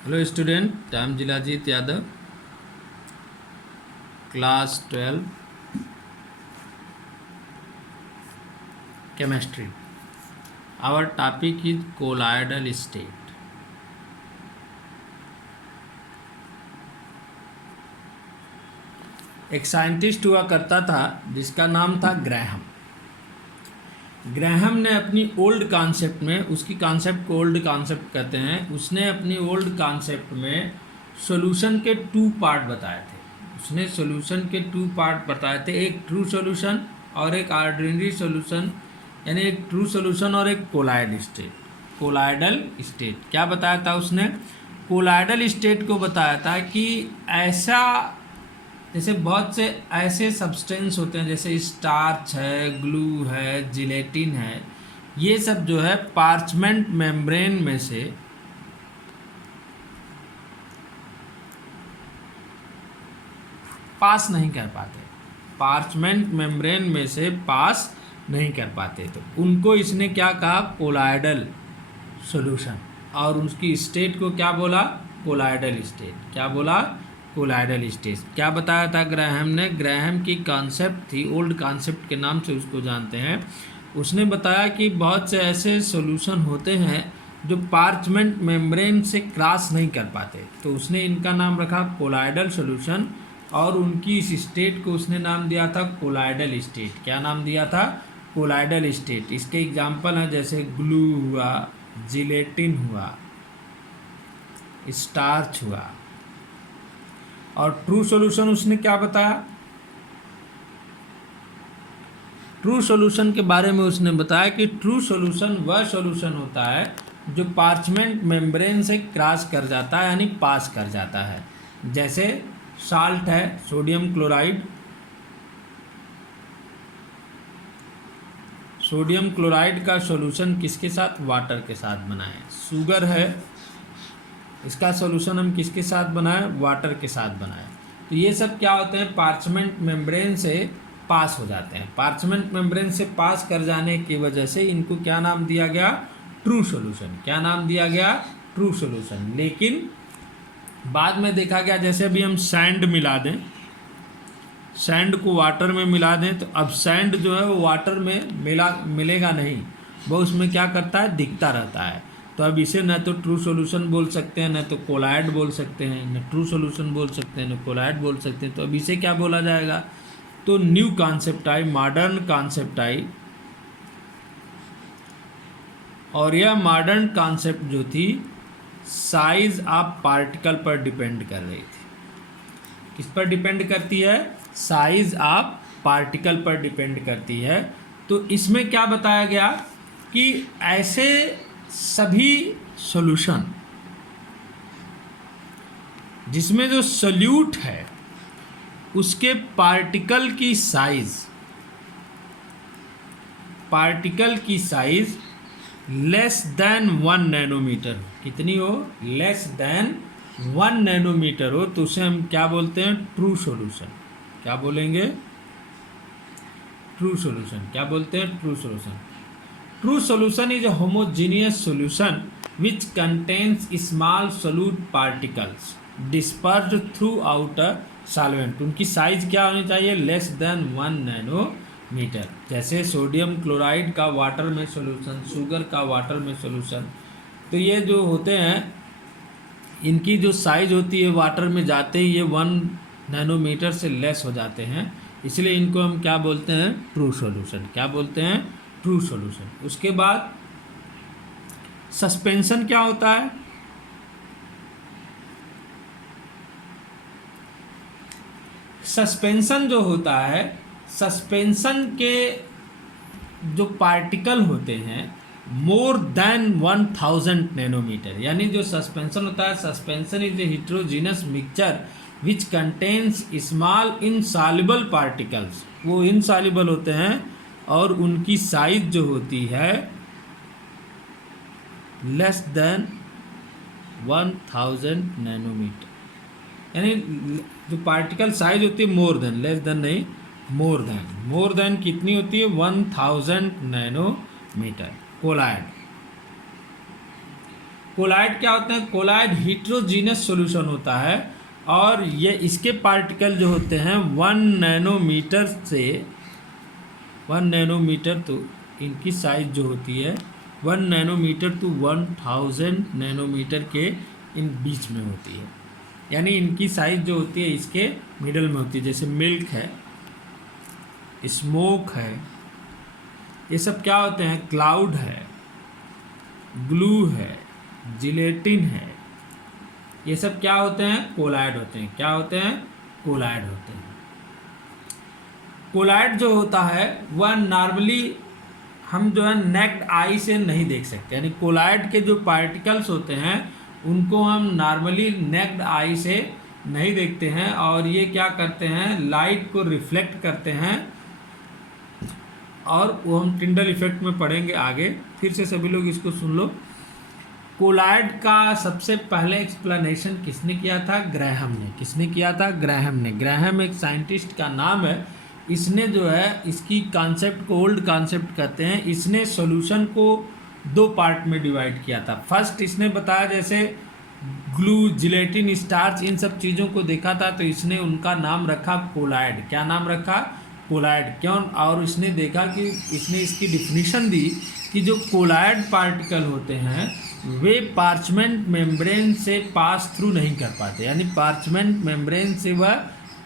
Hello student, I am Jilajit Yadav, class 12 chemistry. Our topic is colloidal state. एक scientist हुआ करता था जिसका नाम था ग्रैहम। ग्रैहम ने अपनी ओल्ड कॉन्सेप्ट में, उसकी कॉन्सेप्ट को ओल्ड कॉन्सेप्ट कहते हैं, उसने अपनी ओल्ड कॉन्सेप्ट में सॉल्यूशन के 2 पार्ट बताए थे। उसने सॉल्यूशन के 2 पार्ट बताए थे, एक ट्रू सॉल्यूशन और एक ऑर्डिनरी सॉल्यूशन, यानी एक ट्रू सॉल्यूशन और एक कोलाइड स्टेट। कोलाइडल स्टेट क्या बताया था उसने? कोलाइडल स्टेट को बताया था कि ऐसा, जैसे बहुत से ऐसे सब्सटेंस होते हैं जैसे स्टार्च है, ग्लू है, जिलेटिन है, ये सब जो है पार्चमेंट मेम्ब्रेन में से पास नहीं कर पाते, पार्चमेंट मेम्ब्रेन में से पास नहीं कर पाते, तो उनको इसने क्या कहा? Colloidal solution. और उसकी स्टेट को क्या बोला? Colloidal state. क्या बोला? Colloidal state. क्या बताया था ग्रैहम ने? ग्रैहम की कॉन्सेप्ट थी, ओल्ड कॉन्सेप्ट के नाम से उसको जानते हैं। उसने बताया कि बहुत से ऐसे सॉल्यूशन होते हैं जो पार्चमेंट मेम्ब्रेन से क्रॉस नहीं कर पाते, तो उसने इनका नाम रखा कोलाइडल सॉल्यूशन, और उनकी इस स्टेट को उसने नाम दिया था कोलाइडल स्टेट। क्या नाम दिया था? Colloidal state. इसके एग्जाम्पल हैं जैसे ग्लू हुआ, जिलेटिन हुआ, स्टार्च हुआ। और ट्रू सॉल्यूशन उसने क्या बताया? ट्रू सॉल्यूशन के बारे में उसने बताया कि ट्रू सॉल्यूशन वह सॉल्यूशन होता है जो पार्चमेंट मेम्ब्रेन से क्रॉस कर जाता है, यानी पास कर जाता है। जैसे साल्ट है, सोडियम क्लोराइड। सोडियम क्लोराइड का सॉल्यूशन किसके साथ? वाटर के साथ बनाएं। शुगर है, इसका सॉल्यूशन हम किसके साथ बनाएं? वाटर के साथ बनाएं। तो ये सब क्या होते हैं? पार्चमेंट मेम्ब्रेन से पास हो जाते हैं। पार्चमेंट मेम्ब्रेन से पास कर जाने की वजह से इनको क्या नाम दिया गया? True solution. क्या नाम दिया गया? True solution. लेकिन बाद में देखा गया, जैसे अभी हम सैंड मिला दें, सैंड को वाटर में मिला दें, तो अब सैंड जो है वो वाटर में मिलेगा नहीं, वो उसमें क्या करता है? दिखता रहता है। तो अब इसे न तो ट्रू सॉल्यूशन बोल सकते हैं, न तो कोलाइड बोल सकते हैं, न ट्रू सॉल्यूशन बोल सकते हैं, न कोलाइड बोल सकते हैं। तो अब इसे क्या बोला जाएगा? तो new concept I, modern concept I, और यह मॉडर्न कॉन्सेप्ट जो थी साइज ऑफ पार्टिकल पर डिपेंड कर रही थी। किस पर डिपेंड करती है? साइज ऑफ पार्टिकल पर डिपेंड करती है। तो इसमें क्या बताया गया कि ऐसे सभी सॉल्यूशन जिसमें जो सॉल्यूट है उसके पार्टिकल की साइज लेस देन 1 नैनोमीटर। कितनी हो? लेस देन 1 नैनोमीटर हो, तो उसे हम क्या बोलते हैं? True solution. क्या बोलेंगे? True solution. क्या बोलते हैं? True solution. True solution is a homogeneous solution which contains small solute particles dispersed throughout a solvent। उनकी साइज क्या होनी चाहिए? Less than 1 nanometre. जैसे सोडियम क्लोराइड का वाटर में सॉल्यूशन, शुगर का वाटर में सॉल्यूशन, तो ये जो होते हैं इनकी जो साइज होती है वाटर में जाते ही ये 1 नैनोमीटर से लेस हो जाते हैं, इसलिए इनको हम क्या बोलते हैं? True solution. क्या बोलते हैं? True solution. उसके बाद सस्पेंशन क्या होता है? सस्पेंशन जो होता है, सस्पेंशन के जो पार्टिकल होते हैं मोर देन 1000 नैनोमीटर, यानी जो सस्पेंशन होता है, suspension is a heterogeneous mixture which contains small insoluble particles. वो इनसॉल्युबल होते हैं और उनकी साइज जो होती है लेस देन 1000 नैनोमीटर, यानी जो पार्टिकल साइज होती है मोर देन, लेस देन नहीं, मोर देन कितनी होती है? 1000 नैनोमीटर। कोलाइड। कोलाइड क्या होते हैं? कोलाइड हिट्रोजीनस सॉल्यूशन होता है और ये इसके पार्टिकल जो होते हैं 1 नैनोमीटर से 1 नैनोमीटर, तो इनकी साइज जो होती है 1 नैनोमीटर टू 1000 नैनोमीटर के इन बीच में होती है। यानी इनकी साइज जो होती है इसके मिडल में होती है। जैसे मिल्क है, स्मोक है, ये सब क्या होते हैं? क्लाउड है, ग्लू है, जिलेटिन है, ये सब क्या होते हैं? कोलाइड होते हैं। क्या होते हैं? कोलाइड होते हैं। कोलाइड जो होता है वह नॉर्मली हम जो है नेक्ड आई से नहीं देख सकते, यानी कोलाइड के जो पार्टिकल्स होते हैं उनको हम नॉर्मली नेक्ड आई से नहीं देखते हैं और ये क्या करते हैं? लाइट को रिफ्लेक्ट करते हैं और वो हम टिंडल इफेक्ट में पढ़ेंगे आगे। फिर से सभी लोग इसको सुन लो। कोलाइड का सबसे पहले एक्सप्लेनेशन किसने किया था? ग्रैहम ने। किसने किया था? ग्रैहम ने। ग्रैहम एक साइंटिस्ट का नाम है। इसने जो है इसकी कॉन्सेप्ट को ओल्ड कॉन्सेप्ट कहते हैं। इसने सॉल्यूशन को 2 पार्ट में डिवाइड किया था। फर्स्ट इसने बताया जैसे ग्लू, जिलेटिन, स्टार्च, इन सब चीज़ों को देखा था तो इसने उनका नाम रखा कोलाइड। क्या नाम रखा? कोलाइड। क्यों? और इसने देखा कि इसने इसकी डिफिनीशन दी कि जो कोलाइड पार्टिकल होते हैं वे पार्चमेंट मेम्ब्रेन से पास थ्रू नहीं कर पाते, यानी पार्चमेंट मेम्ब्रेन से वह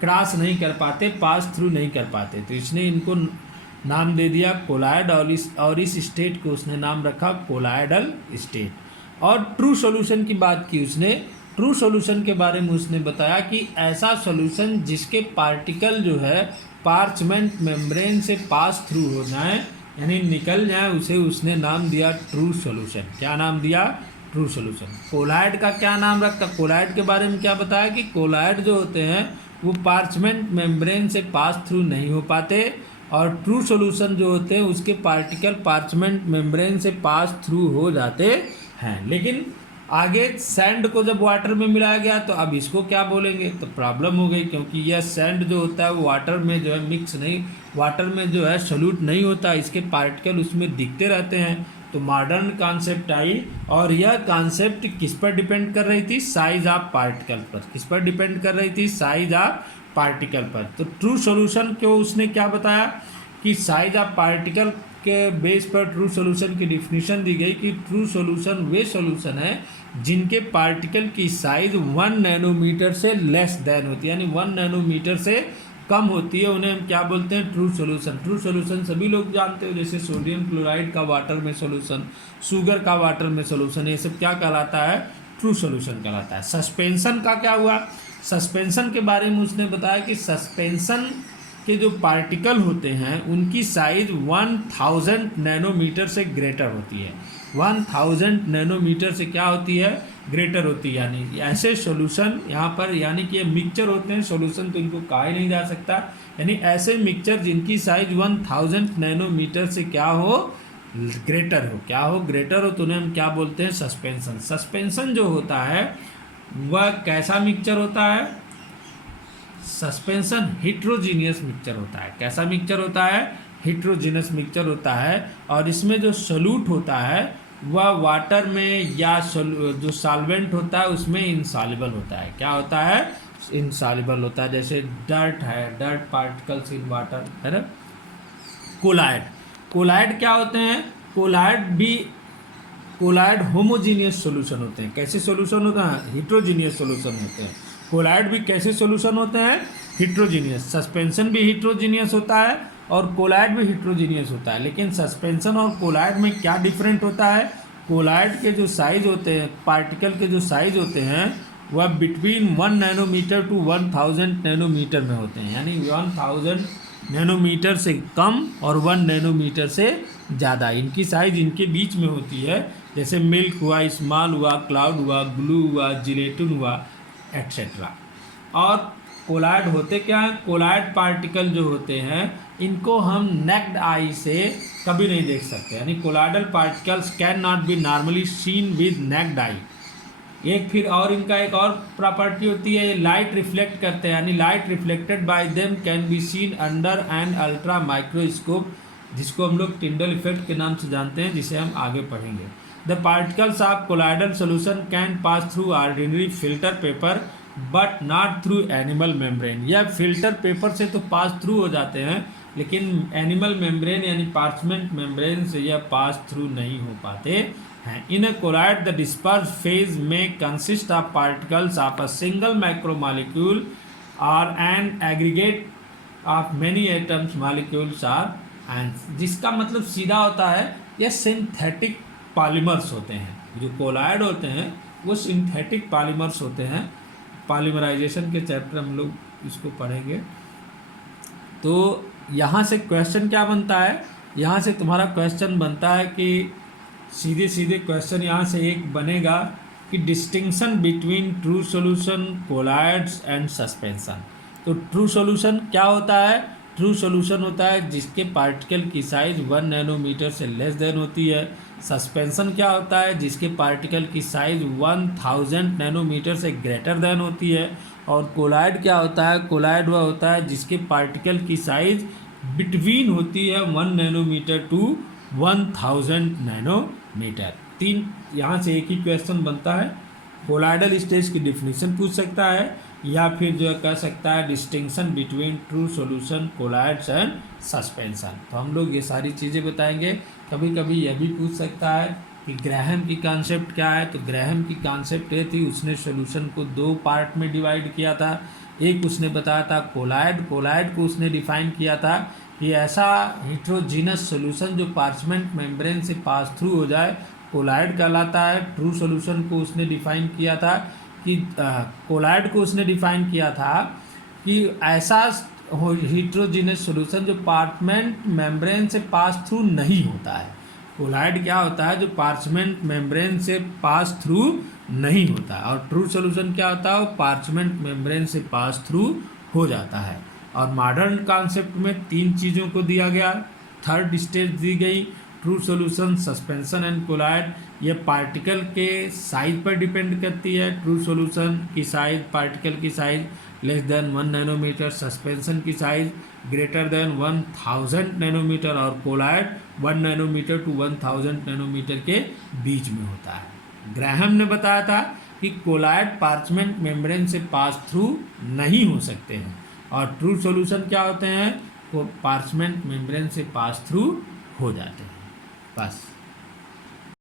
क्रॉस नहीं कर पाते, पास थ्रू नहीं कर पाते। तो इसने इनको नाम दे दिया कोलाइड और इस स्टेट को उसने नाम रखा कोलाइडल स्टेट। और ट्रू सॉल्यूशन की बात की उसने। ट्रू सॉल्यूशन के बारे में उसने बताया कि ऐसा सॉल्यूशन जिसके पार्टिकल जो है पार्चमेंट मेम्ब्रेन से पास थ्रू हो जाए, यानी निकल जाए, उसे उसने नाम दिया ट्रू सॉल्यूशन। क्या नाम दिया? True solution. कोलाइड का क्या नाम रखा? कोलाइड के बारे में क्या बताया कि कोलाइड जो होते हैं वो पार्चमेंट मेम्ब्रेन से पास थ्रू नहीं हो पाते और ट्रू सॉल्यूशन जो होते हैं उसके पार्टिकल पार्चमेंट मेम्ब्रेन से पास थ्रू हो जाते हैं। लेकिन आगे सैंड को जब वाटर में मिलाया गया तो अब इसको क्या बोलेंगे? तो प्रॉब्लम हो गई, क्योंकि यह सैंड जो होता है वो वाटर में जो है मिक्स नहीं, वाटर में जो है सॉल्यूट नहीं होता, इसके पार्टिकल उसमें दिखते रहते हैं। तो मॉडर्न कॉन्सेप्ट आई और यह कॉन्सेप्ट किस पर डिपेंड कर रही थी? साइज ऑफ पार्टिकल पर। किस पर डिपेंड कर रही थी? साइज ऑफ पार्टिकल पर। तो ट्रू सॉल्यूशन को उसने क्या बताया कि साइज ऑफ पार्टिकल के बेस पर ट्रू सॉल्यूशन की डिफिनीशन दी गई कि ट्रू सॉल्यूशन वे सॉल्यूशन है जिनके पार्टिकल की साइज 1 नैनोमीटर से लेस देन होती है, यानी 1 नैनोमीटर से कम होती है, उन्हें हम क्या बोलते हैं? True solution. ट्रू सॉल्यूशन सभी लोग जानते हो, जैसे सोडियम क्लोराइड का वाटर में सॉल्यूशन, शुगर का वाटर में सॉल्यूशन, ये सब क्या कहलाता है? ट्रू सॉल्यूशन कहलाता है। सस्पेंशन का क्या हुआ? सस्पेंशन के बारे में उसने बताया कि सस्पेंशन के जो पार्टिकल होते हैं उनकी साइज 1000 नैनोमीटर से ग्रेटर होती है। 1000 नैनोमीटर से क्या होती है? ग्रेटर होती है। यानी ऐसे सॉल्यूशन यहाँ पर, यानी कि ये मिक्सचर होते हैं, सॉल्यूशन तो इनको कहा ही नहीं जा सकता, यानी ऐसे मिक्सचर जिनकी साइज 1000 नैनोमीटर से क्या हो? ग्रेटर हो। क्या हो? ग्रेटर हो, तो उन्हें हम क्या बोलते हैं? सस्पेंशन। सस्पेंशन जो होता है वह कैसा मिक्सचर होता है? सस्पेंशन हिट्रोजीनियस मिक्सचर होता है। कैसा मिक्सचर होता है? हिट्रोजीनियस मिक्सचर होता है और इसमें जो सॉल्यूट होता है वह वाटर में या जो सॉल्वेंट होता है उसमें इनसॉल्युबल होता है। क्या होता है? इनसॉल्युबल होता है। जैसे डर्ट है, डर्ट पार्टिकल्स इन वाटर, है ना। कोलाइड। कोलाइड क्या होते हैं? कोलाइड होमोजीनियस सॉल्यूशन होते हैं। कैसे सॉल्यूशन होते हैं? हिट्रोजीनियस सॉल्यूशन होते हैं। कोलाइड भी कैसे सॉल्यूशन होते हैं? हिट्रोजीनियस। सस्पेंशन भी हिट्रोजीनियस होता है और कोलाइड भी हिट्रोजीनियस होता है। लेकिन सस्पेंशन और कोलाइड में क्या डिफरेंट होता है? कोलाइड के जो साइज होते हैं, पार्टिकल के जो साइज होते हैं वह बिटवीन 1 नैनोमीटर टू 1000 नैनोमीटर में होते हैं, यानी 1000 नैनोमीटर से कम और 1 नैनोमीटर से ज़्यादा, इनकी साइज इनके बीच में होती है। जैसे मिल्क हुआ, स्मॉल हुआ, क्लाउड हुआ, ग्लू हुआ, जिलेटिन हुआ, एट्सेट्रा। और कोलाइड होते क्या हैं? कोलाइड पार्टिकल जो होते हैं इनको हम नेक्ड आई से कभी नहीं देख सकते, यानी colloidal particles can not be normally seen with naked eye. एक फिर और इनका एक और प्रॉपर्टी होती है, ये लाइट रिफ्लेक्ट करते हैं, यानी light reflected by them can be seen under an ultra microscope, जिसको हम लोग टिंडल इफेक्ट के नाम से जानते हैं, जिसे हम आगे पढ़ेंगे। The particles of colloidal solution can pass through ordinary filter paper but not through animal membrane. यह फिल्टर पेपर से तो पास थ्रू हो जाते हैं, लेकिन एनिमल मेम्ब्रेन यानी पार्चमेंट मेम्ब्रेन से यह पास थ्रू नहीं हो पाते हैं। In a colloid the disperse phase में consist of particles of a single macromolecule और an aggregate of many atoms molecules are and, जिसका मतलब सीधा होता है यह सिंथेटिक पॉलीमर्स होते हैं। जो कोलाइड होते हैं वो सिंथेटिक पॉलीमर्स होते हैं। पॉलीमराइजेशन के चैप्टर हम लोग इसको पढ़ेंगे। तो यहाँ से क्वेश्चन क्या बनता है, यहाँ से तुम्हारा क्वेश्चन बनता है कि सीधे सीधे क्वेश्चन यहाँ से एक बनेगा कि distinction between true solution, colloids and suspension. तो ट्रू सॉल्यूशन क्या होता है? ट्रू सॉल्यूशन होता है जिसके पार्टिकल की साइज 1 नैनोमीटर से लेस देन होती है। सस्पेंशन क्या होता है? जिसके पार्टिकल की साइज 1000 नैनोमीटर से ग्रेटर देन होती है। और कोलाइड क्या होता है? कोलाइड वह होता है जिसके पार्टिकल की साइज बिटवीन होती है 1 नैनोमीटर टू 1000 नैनोमीटर। तीन यहाँ से एक ही क्वेश्चन बनता है। कोलाइडल स्टेज की डिफिनीशन पूछ सकता है, या फिर जो कह सकता है distinction between true solution, colloids and suspension. तो हम लोग ये सारी चीज़ें बताएंगे। कभी कभी यह भी पूछ सकता है कि ग्राहम की कॉन्सेप्ट क्या है। तो ग्राहम की कॉन्सेप्ट ये थी, उसने सॉल्यूशन को 2 पार्ट में डिवाइड किया था। एक उसने बताया था कोलाइड को उसने डिफाइन किया था कि ऐसा हिट्रोजीनस सॉल्यूशन जो पार्चमेंट मेम्ब्रेन से पास थ्रू हो जाए कोलाइड कहलाता है। ट्रू सॉल्यूशन को उसने डिफाइन किया था कि कोलाइड को उसने डिफाइन किया था कि ऐसा हिट्रोजीनस सॉल्यूशन जो पार्चमेंट मेम्ब्रेन से पास थ्रू नहीं होता है। कोलाइड क्या होता है? जो पार्चमेंट मेम्ब्रेन से पास थ्रू नहीं होता है। और ट्रू सॉल्यूशन क्या होता है? वो पार्चमेंट मेम्ब्रेन से पास थ्रू हो जाता है। और मॉडर्न कॉन्सेप्ट में 3 चीज़ों को दिया गया। थर्ड स्टेज दी गई true solution, suspension and colloid. ये पार्टिकल के साइज पर डिपेंड करती है। ट्रू सॉल्यूशन की साइज, पार्टिकल की size less than 1 nanometre, suspension की साइज ग्रेटर देन 1000 नैनोमीटर, और कोलाइड 1 नैनोमीटर टू 1000 नैनोमीटर के बीच में होता है। ग्राहम ने बताया था कि कोलाइड पार्चमेंट मेम्ब्रेन से पास थ्रू नहीं हो सकते हैं, और ट्रू सॉल्यूशन क्या होते हैं? वो पार्चमेंट मेम्ब्रेन से पास थ्रू हो जाते हैं। बस।